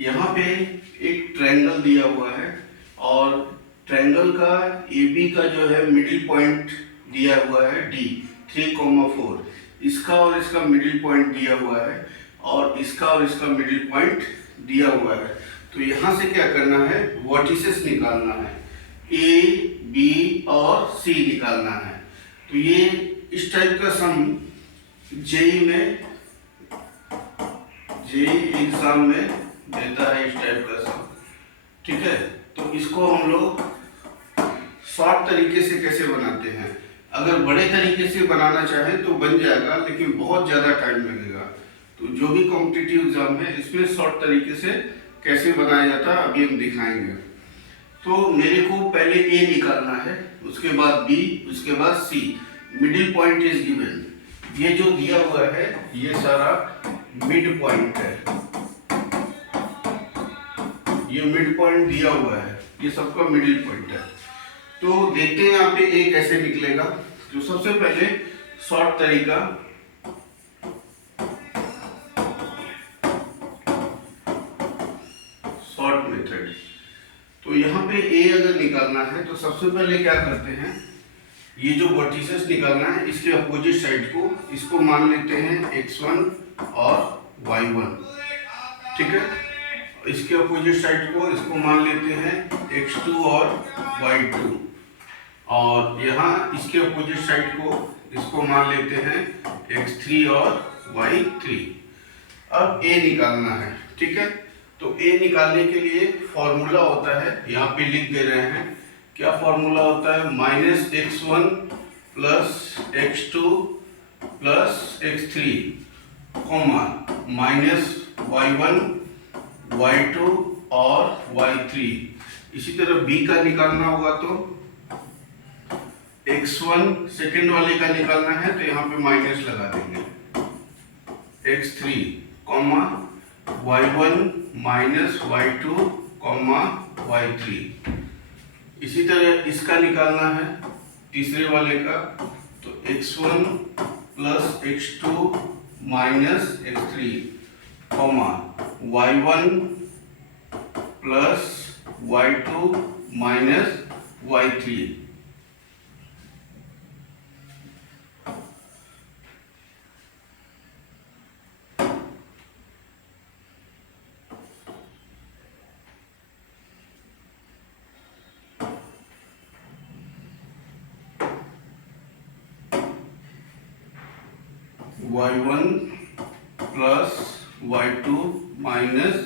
यहाँ पे एक ट्रायंगल दिया हुआ है और ट्रायंगल का ए बी का जो है मिडिल पॉइंट दिया हुआ है डी 3,4। इसका और इसका मिडिल पॉइंट दिया हुआ है और इसका मिडिल पॉइंट दिया हुआ है। तो यहाँ से क्या करना है, वर्टिसेस निकालना है, ए बी और सी निकालना है। तो ये इस टाइप का सम जेई एग्जाम में देता है, इस टाइप का सम। ठीक है, तो इसको हम लोग शॉर्ट तरीके से कैसे बनाते हैं, अगर बड़े तरीके से बनाना चाहें तो बन जाएगा, लेकिन बहुत ज़्यादा टाइम लगेगा। तो जो भी कॉम्पिटिटिव एग्जाम है इसमें शॉर्ट तरीके से कैसे बनाया जाता है अभी हम दिखाएंगे। तो मेरे को पहले ए निकालना है, उसके बाद बी, उसके बाद सी। मिडिल पॉइंट इज गिवन, ये जो दिया हुआ है ये सारा मिड पॉइंट है, ये मिड पॉइंट दिया हुआ है, ये सबका मिडिल पॉइंट है। तो देखते हैं यहाँ पे ए कैसे निकलेगा। तो सबसे पहले शॉर्ट तरीका, शॉर्ट मेथड। तो यहाँ पे ए अगर निकालना है तो सबसे पहले क्या करते हैं, ये जो वर्टिसेस निकालना है इसके अपोजिट साइड को, इसको मान लेते हैं x1 और y1। ठीक है, इसके अपोजिट साइड को इसको मान लेते हैं x2 और y2, और यहाँ इसके अपोजिट साइड को इसको मान लेते हैं x3 और y3। अब a निकालना है। ठीक है, तो a निकालने के लिए फॉर्मूला होता है, यहाँ पे लिख दे रहे हैं। क्या फॉर्मूला होता है, -x1 plus x2 plus x3 comma -y1 y2 और y3। इसी तरह b का निकालना होगा तो x1 सेकेंड वाले का निकालना है तो यहाँ पे माइनस लगा देंगे, x3 comma y1 minus y2 comma y3। इसी तरह इसका निकालना है तीसरे वाले का, तो x1 plus x2 minus x3 comma y1 plus y2 minus y3। y1 plus y2 minus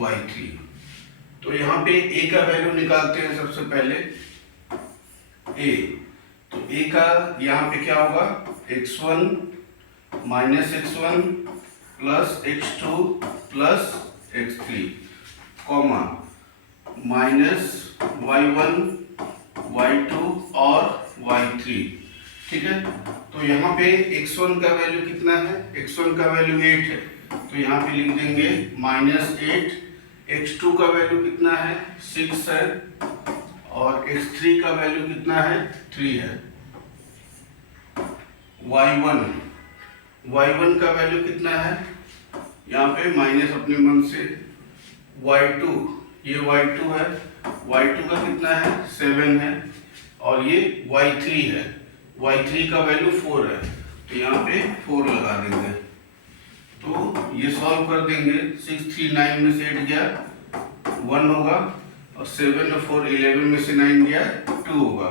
y3। तो यहाँ पे a का वैल्यू निकालते हैं सबसे पहले, a। तो a का यहाँ पे क्या होगा, x1 minus x1 plus x2 plus x3 comma minus y1 y2 और y3। ठीक है, तो यहाँ पे x1 का वैल्यू कितना है, x1 का वैल्यू 8 है, तो यहाँ पे लिख देंगे -8। x2 का वैल्यू कितना है, 6 है, और x3 का वैल्यू कितना है, 3 है। y1 का वैल्यू कितना है, यहाँ पे माइनस अपने मन से, y2, ये y2 है, y2 का कितना है, 7 है, और ये y3 है, y3 का वैल्यू 4 है, तो यहाँ पे 4 लगा देंगे। तो ये सॉल्व कर देंगे, 6 3 9 में से 8 गया 1 होगा, और 7 और 4 11 में से 9 गया 2 होगा,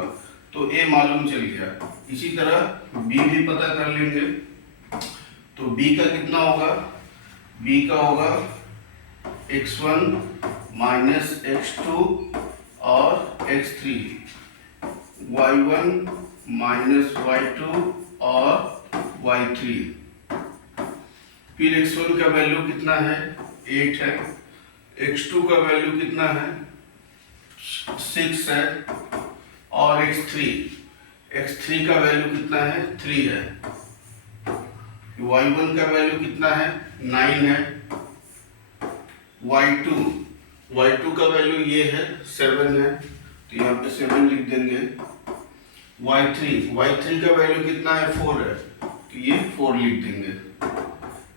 तो a मालूम चल गया। इसी तरह b भी पता कर लेंगे। तो b का कितना होगा, b का होगा x1 माइनस x2 और x3, y1 माइनस y2 और y3। फिर x1 का वैल्यू कितना है, 8 है, x2 का वैल्यू कितना है, 6 है, और x3 का वैल्यू कितना है, 3 है। y1 का वैल्यू कितना है, 9 है, y2 का वैल्यू ये है 7 है, तो यहाँ पे 7 लिख देंगे। y3 का वैल्यू कितना है, 4 है, तो ये 4 लिख देंगे।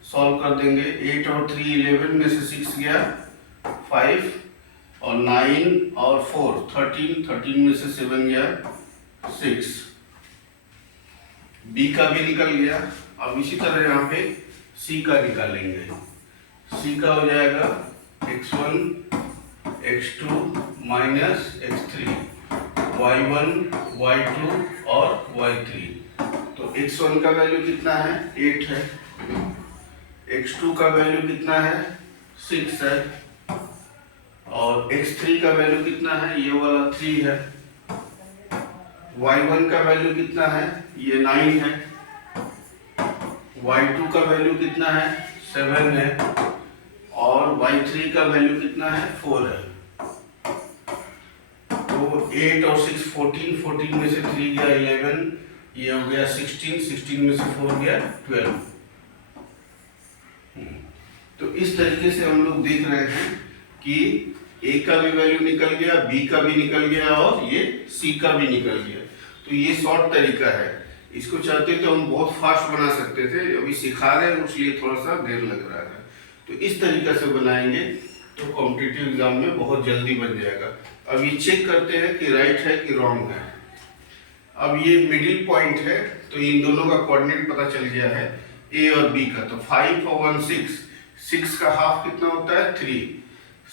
सॉल्व कर देंगे, 8 और 3 11 में से 6 गया 5 और 9 और 4 13, 13 में से 7 गया 6, बी का भी निकल गया। अब इसी तरह यहाँ पे सी का निकालेंगे। सी का हो जाएगा x1 x2 minus x3 y1 y2 और y3। तो x1 का वैल्यू कितना है 8 है, x2 का वैल्यू कितना है 6 है और x3 का वैल्यू कितना है ये वाला 3 है, y1 का वैल्यू कितना है ये 9 है, y2 का वैल्यू कितना है 7 है और y3 का वैल्यू कितना है 4 है। तो 8 और 6 14, 14 में से 3 गया 11, ये हो गया 16, 16 में से 4 गया 12। तो इस तरीके से हम लोग देख रहे हैं कि ए का भी वैल्यू निकल गया, बी का भी निकल गया और ये सी का भी निकल गया। तो ये शॉर्ट तरीका है। इसको चाहते तो हम बहुत फास्ट बना सकते थे, अभी सिखा रहे हैं इसलिए थोड़ा सा देर लग रहा है। तो इस तरीके से बनाएंगे तो कॉम्पिटिटिव एग्जाम में बहुत जल्दी बन जाएगा। अब ये चेक करते हैं कि राइट है कि रॉन्ग है। अब ये मिडिल पॉइंट है तो इन दोनों का कोऑर्डिनेट पता चल गया है ए और बी का। तो 5 और 1 6, 6 का हाफ कितना होता है 3,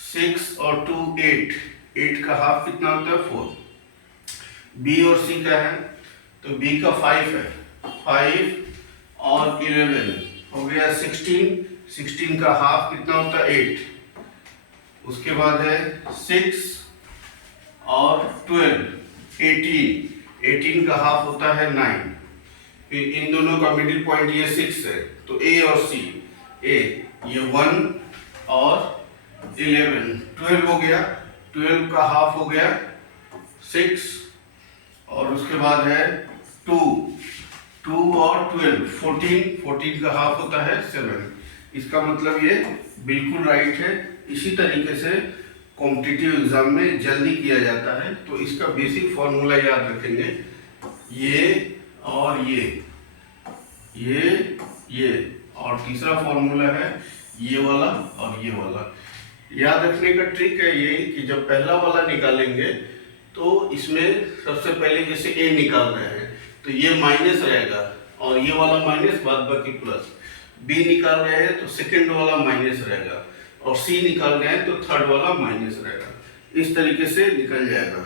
6 और 2 8, 8 का हाफ कितना होता है 4। बी और सी का है तो बी का 5 है, 5 और 11 हो गया 16, 16 का हाफ कितना होता है 8। उसके बाद है 6 और 12 18, 18 का हाफ होता है 9। फिर इन दोनों का मिडिल पॉइंट ये 6 है तो ए और सी, ए ये 1 और 11 12 हो गया, 12 का हाफ हो गया 6 और उसके बाद है 2 और 12 14, 14 का हाफ होता है 7। इसका मतलब ये बिल्कुल राइट है। इसी तरीके से कॉम्पिटिटिव एग्जाम में जल्दी किया जाता है। तो इसका बेसिक फॉर्मूला याद रखेंगे, ये और ये और तीसरा फॉर्मूला है ये वाला और ये वाला। याद रखने का ट्रिक है ये कि जब पहला वाला निकालेंगे तो इसमें सबसे पहले जैसे ए निकाल रहे हैं तो ये माइनस रहेगा और ये वाला माइनस बाद बाकी प्लस। बी निकाल रहे हैं तो सेकंड वाला माइनस रहेगा और सी निकाल रहे हैं तो थर्ड वाला माइनस रहेगा। इस तरीके से निकल जाएगा।